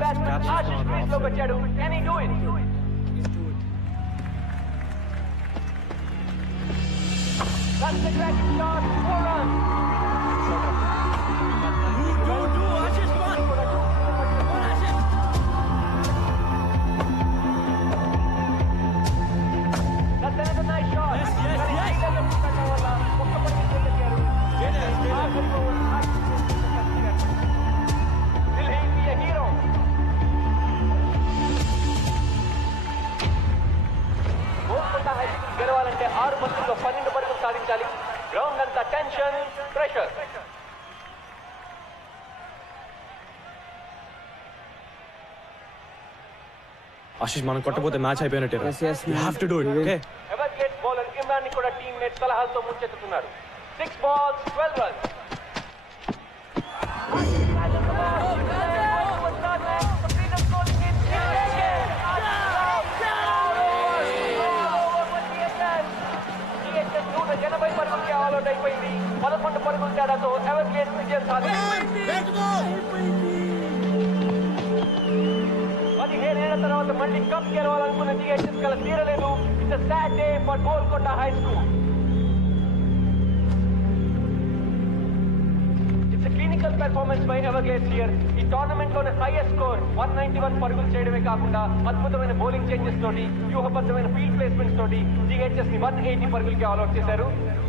batsman Ashish crease loki వచ్చాడు. Can he do it? That's the cracking shot. 4 runs. Do Ashish one. Ashish. That's another nice shot. Yes. Will he be a hero? Golconda high school గెలవాలంటే 6 బంతుల్లో 12 పరుగులు సాధించాలి. Ground అంతా tension, pressure. Ashish మనం కొట్టపోతే match అయిపోయినట్టే. You have to do it. Okay. ఎవర్ bowler Imran ని కూడా టీమ్మేట్ సలహాలతో ముంచెత్తుతున్నారు. 6 balls 12 runs. ఎనభై పరుగులకి ఆల్అౌట్ అయిపోయింది. 11 పరుగుల తేడాతో ఎవర్ గేట్ విజయం సాధించింది. 17 ఏళ్ల తర్వాత మళ్ళీ కప్ గెలవాలనుకున్న టీఎస్ఎస్ కల తీరలేదు. It's a sad day for Golconda high school. Clinical performance by Everglades here. ఈ టోర్నమెంట్ లోనే హైయెస్ట్ స్కోర్ 191 పరుగులు చేయడమే కాకుండా అద్భుతమైన బౌలింగ్ చేంజెస్ తోటి, వ్యూహబద్ధమైన ఫీల్డ్ ప్లేస్మెంట్స్ తోటి టీహెచ్ఎస్ ని 180 పరుగులకి ఆల్అౌట్ చేశారు.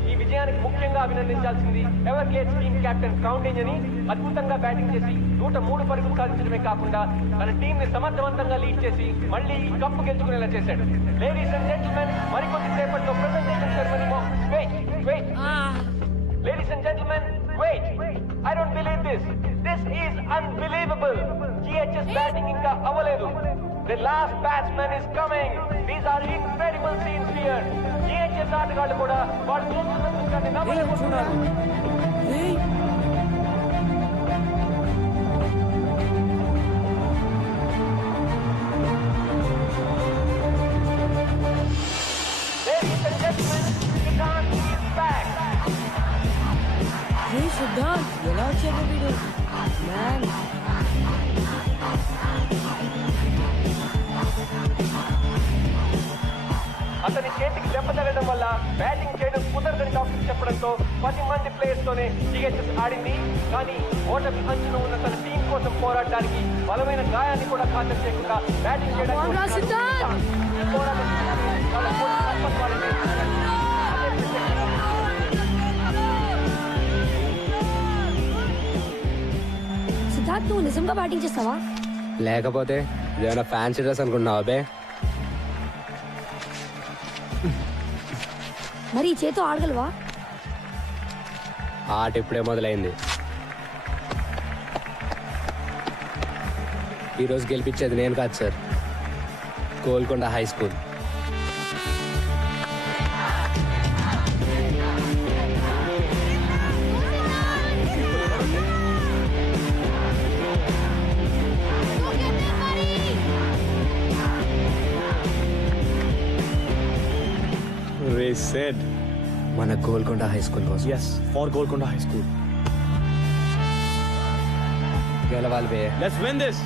ఈ విజయానికి ముఖ్యంగా అభినందించాల్సింది ఎవర్గ్లేడ్స్ టీమ్ కెప్టెన్ క్రౌండేజ్ అని. అద్భుతంగా బ్యాటింగ్ చేసి 103 పరుగులు సాధించడమే కాకుండా తన టీమ్ ని సమర్థవంతంగా లీడ్ చేసి మళ్ళీ ఈ కప్పు గెలుచుకునేలా చేశాడు. లేడీస్ అండ్ జెంటిల్మెన్, మరికొద్ది సేపట్లో presentation ceremony. Ladies and gentlemen, wait. I don't believe this. This is unbelievable. GHS batting inka avaledu. The last batsman is coming. These are incredible scenes here. GHS ఆటగాళ్ళు కూడా వాళ్ళు చూస్తున్న దృశ్యాన్ని నమ్మలేకపోతున్నారు. Ladies and gentlemen, Siddharth is back. Hey Siddharth, ఎలా వచ్చావు వీడు? Man. అతని చేతికి దెబ్బ తగలడం వల్ల బ్యాటింగ్ చేయడం కుదరదని డాక్టర్ చెప్పడంతో 10 మంది ప్లేయర్స్ తోనే టీహెచ్ఎస్ ఆడింది. కానీ ఓటమి అంచున ఉన్న తన టీం కోసం పోరాడడానికి బలమైన గాయాన్ని కూడా ఖాతరు చేయకుండా బ్యాటింగ్ చేయడానికి సిద్ధార్థ్, నువ్వు నిజంగా బ్యాటింగ్ చేస్తావా? లేకపోతే ఇదేమైనా ఫ్యాన్సీ డ్రెస్ అనుకున్నావా బే? మరి ఈ చేతో ఆడగలవా? ఆట ఇప్పుడే మొదలైంది. ఈరోజు గెలిపించేది నేను కాదు sir, Golconda high school. Ray said మన గోల్కొండ హై స్కూల్ కోసం. yes for Golconda High School. గెలవాలి బే. Let's win this.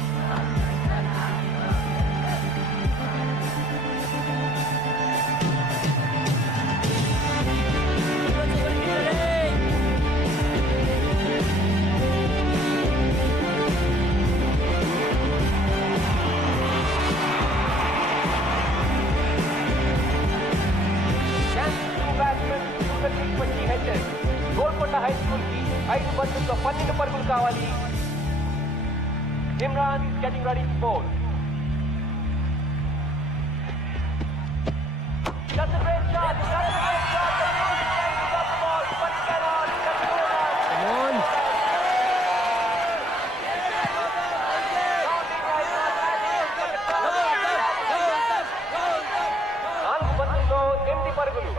Golconda high school కి 5 బంతుల్లో 12 పరుగులు కావాలి. Imran getting ready to bowl. That's a great shot. That's a great shot. He got the ball, but he cannot. Come on. నాలుగు బంతుల్లో 8 పరుగులు.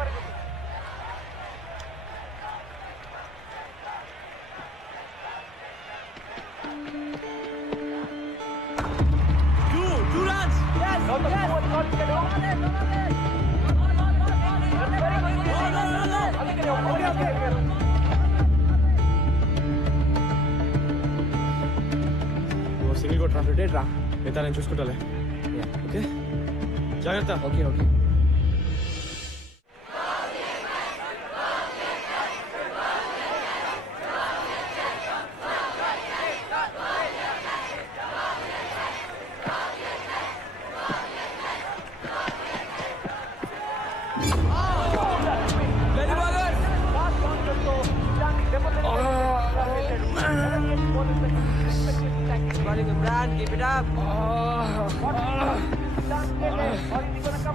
Two runs. Yes. What shot can do? Single go traffic. Update రా. మిగతా నేను చూసుకుంటాలే. Okay జాగ్రత్త. Okay okay.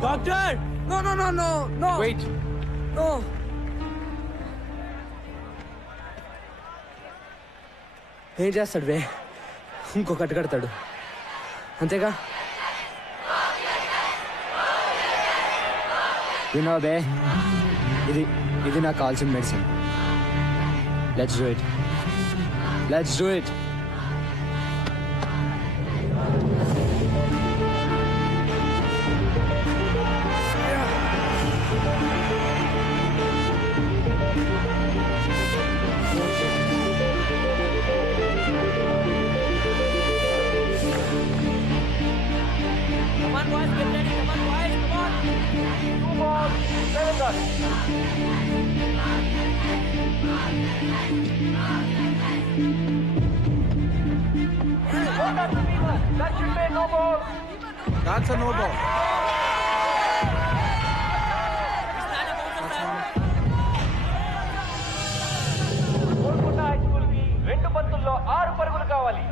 Doctor No. Wait. No. ఏం చేస్తాడు బే? ఇంకో కట్టు కడతాడు అంతేగా. వినో బే, ఇది నాకు కావాల్సిన medicine. Let's do it. That should be no ball. That's a no ball. Golconda high school కి 2 బంతుల్లో 6 పరుగులు కావాలి.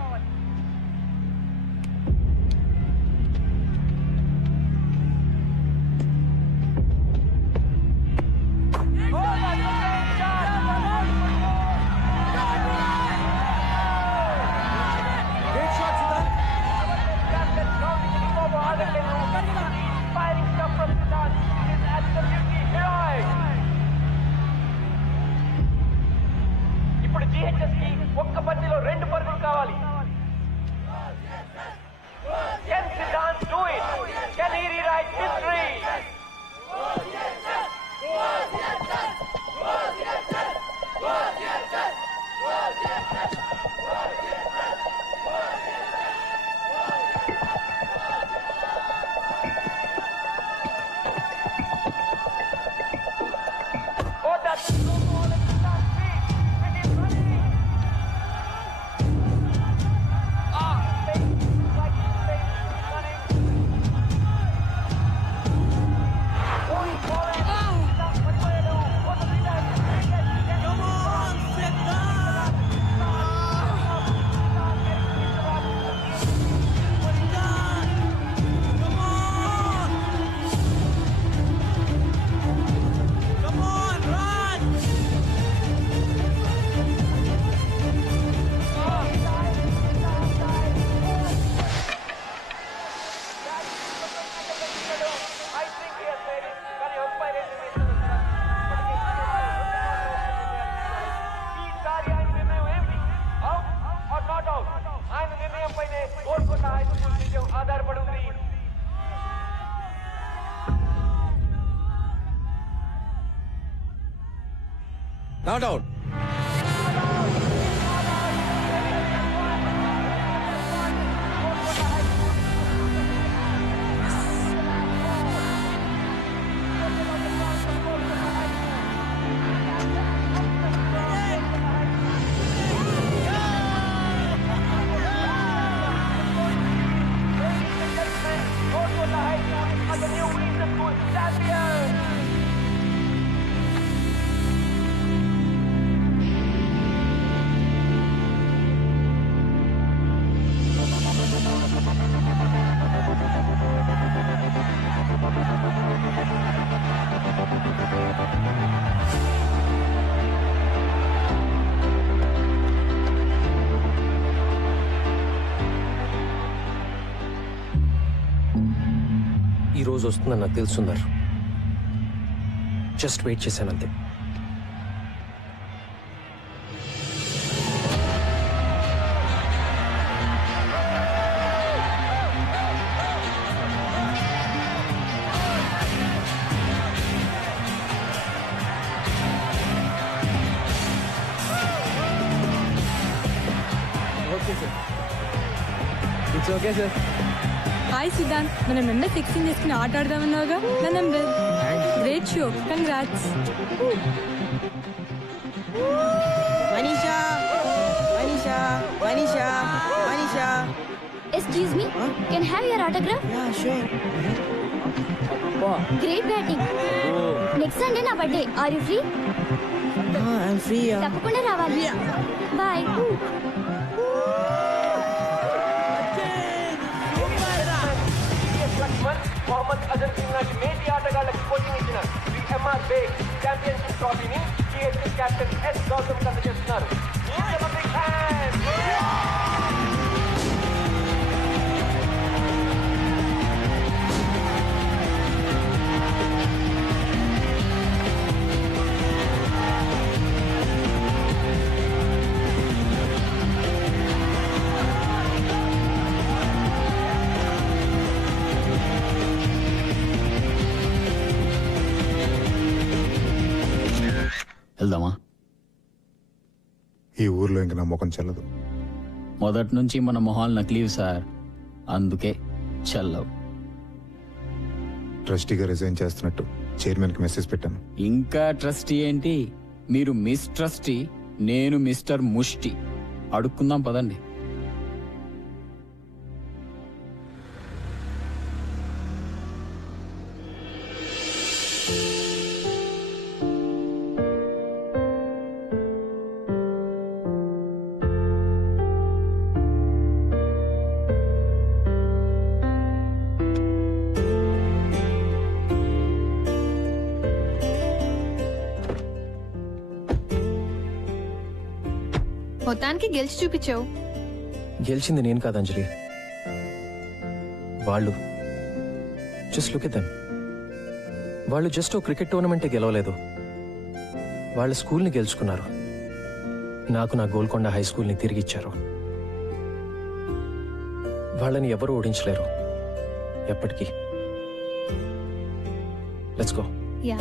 ఇప్పుడు GHS కి ఒక్క బంతిలో 2 పరుగులు కావాలి. Can Siddharth do it? Can he rewrite history? Oh, that's no ball at Siddharth's feet. It is running. ఆధారపడి ఉంది. Not out. ఈ రోజు వస్తుందని నాకు తెలుసున్నారు. జస్ట్ వెయిట్ చేశాను అంతే. It's okay. Okay sir. Hi Siddhant, మనం మెంబర్ ఫిక్సింగ్ చేసుకుని ఆట ఆడదామన్నావుగా నా number. Great show, congrats. Manisha Manisha Manisha Manisha. Excuse me, can I have your autograph? Yeah, sure. Great batting. Next Sunday na birthday. Are you free? I'm free. తప్పకుండా రావాలి. Bye. Mohammed Azharuddin లాంటి మేటి ఆటగాళ్లకు coaching ఇచ్చిన శ్రీ ఎంఆర్ బేగ్ ఛాంపియన్షిప్ ట్రోఫీని టీఎస్సీ కెప్టెన్ ఎస్ గౌతమ్ అందజేస్తున్నారు. వెళ్దామా? ఈ ఊర్లో ఇంక నా ముఖం చెల్లదు. మొదటి నుంచి మన మొహాలు నకిలీవి సార్, అందుకే చల్లవు. ట్రస్టీగా రిజైన్ చేస్తున్నట్టు చైర్మన్కి మెసేజ్ పెట్టాను. ఇంకా ట్రస్టీ ఏంటి? మీరు మిస్ ట్రస్టీ, నేను మిస్టర్ ముష్టి. అడుక్కుందాం పదండి. మొత్తానికి గెలిచి చూపించావు. గెలిచింది నేను కాదు అంజలి, వాళ్ళు. Just look at them. వాళ్ళు జస్ట్ ఓ క్రికెట్ టోర్నమెంటే గెలవలేదు, వాళ్ళ స్కూల్ని గెలుచుకున్నారు. నాకు నా గోల్కొండ హై స్కూల్ని తిరిగి ఇచ్చారు. వాళ్ళని ఎవరూ ఓడించలేరు ఎప్పటికీ. Let's go. యా.